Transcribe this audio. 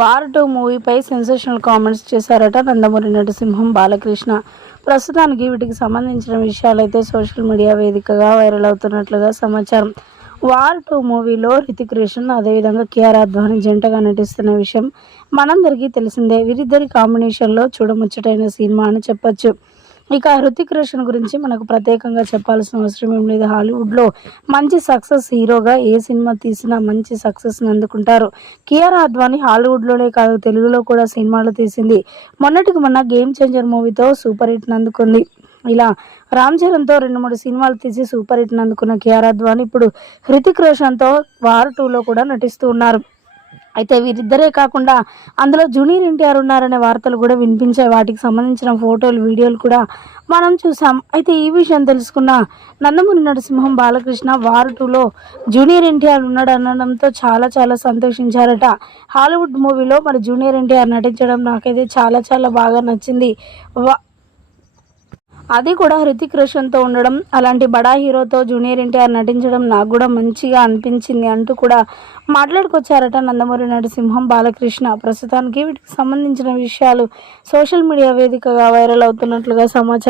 War two మూవీపై sensational comments చేశారట నందమూరి నటసింహం బాలకృష్ణ. ప్రస్తుతానికి వీటికి సంబంధించిన విషయాలైతే సోషల్ మీడియా వేదికగా వైరల్ అవుతున్నట్లుగా సమాచారం. వార్ టూ మూవీలో రితిక్ రోషన్ అదేవిధంగా కేఆర్ అద్వాని జంటగా నటిస్తున్న విషయం మనందరికీ తెలిసిందే. వీరిద్దరి కాంబినేషన్లో చూడముచ్చటైన సినిమా అని చెప్పొచ్చు. ఇక హృతిక్ రోషన్ గురించి మనకు ప్రత్యేకంగా చెప్పాల్సిన అవసరం ఏం లేదు. హాలీవుడ్లో మంచి సక్సెస్ హీరోగా ఏ సినిమా తీసినా మంచి సక్సెస్ని అందుకుంటారు. కియారా అద్వాని హాలీవుడ్లోనే కాదు తెలుగులో కూడా సినిమాలు తీసింది. మొన్నటికి మొన్న గేమ్ చేంజర్ మూవీతో సూపర్ హిట్ని అందుకుంది. ఇలా రామ్ చరణ్తో రెండు మూడు సినిమాలు తీసి సూపర్ హిట్ని అందుకున్న కేఆర్ అద్వాని ఇప్పుడు హృతిక్ రోషన్తో వార్ టూలో కూడా నటిస్తూ ఉన్నారు. అయితే వీరిద్దరే కాకుండా అందులో జూనియర్ ఎన్టీఆర్ ఉన్నారనే వార్తలు కూడా వినిపించాయి. వాటికి సంబంధించిన ఫోటోలు వీడియోలు కూడా మనం చూసాం. అయితే ఈ విషయం తెలుసుకున్న నందమూరి నరసింహం బాలకృష్ణ వార్ టూలో జూనియర్ ఎన్టీఆర్ ఉన్నాడు అనడంతో చాలా చాలా సంతోషించారట. హాలీవుడ్ మూవీలో మరి జూనియర్ ఎన్టీఆర్ నటించడం నాకైతే చాలా చాలా బాగా నచ్చింది. వా అది కూడా హృతిక్ రోషన్తో ఉండడం అలాంటి బడా హీరోతో జూనియర్ ఎన్టీఆర్ నటించడం నాకు కూడా మంచిగా అనిపించింది అంటూ కూడా మాట్లాడుకొచ్చారట నందమూరి నరసింహం బాలకృష్ణ. ప్రస్తుతానికి వీటికి సంబంధించిన విషయాలు సోషల్ మీడియా వేదికగా వైరల్ అవుతున్నట్లుగా సమాచారం